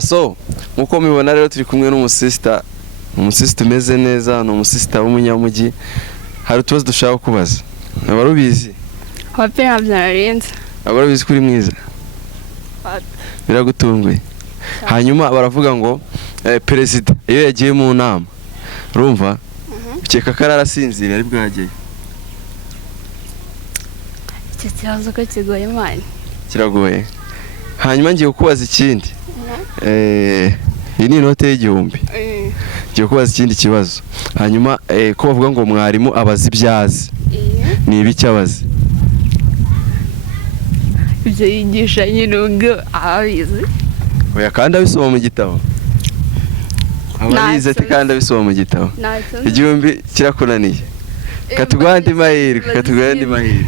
So nkuko mubibona rero turi kumwe n'umusista umeze neza, ni umusista w'umunyamujyi. Hari utubazo dushaka kubaza. Wari ubizi? Wapi nabyarenze. Wari ubizi kuri mwiza? Biragutunguye. Hanyuma baravuga ngo perezida iyo yagiye mu nama urumva ukeka ko arasinzira ari bwagiye. Icyo kibazo ko kigoye mani. Kiragoye. Hanyuma ngiye kukubaza ikindi. Iyi ni inote y'igihumbi. Ngiye kubaza ikindi kibazo. Hanyuma ko bavuga ngo mwarimu abaza ibyazi. Ni ibiki abazi? Ibyo yigisha nyine ubwo abizi. Oya kandi abisoma mu gitabo. Abarize ati kandi abisoma mu gitabo. Igihumbi kirakunaniye. Katugwandi mahirwe.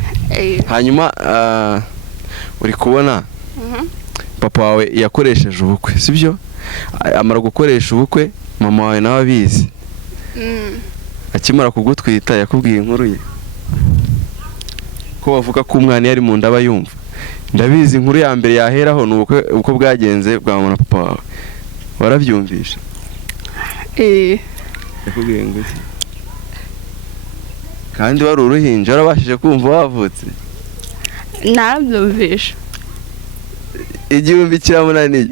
Hanyuma uri kubona papa wawe yakoresheje ubukwe, sibyo? Amara gukoresha ubukwe, mama wawe nawe abizi. Akimara kugutwita yakubwiye inkuru ye. Ko bavuga ko umwana yari mu ndaba yumva. Ndabizi inkuru ya mbere yaheraho n'ubukwe uko bwagenze bwa mama na papa wawe. Warabyumvisha? Yakubwiye ngo iki? Kandi wari uruhinja warabashije kumva wavutse? Narabyumvisha. Igihumbi kiramunaniye.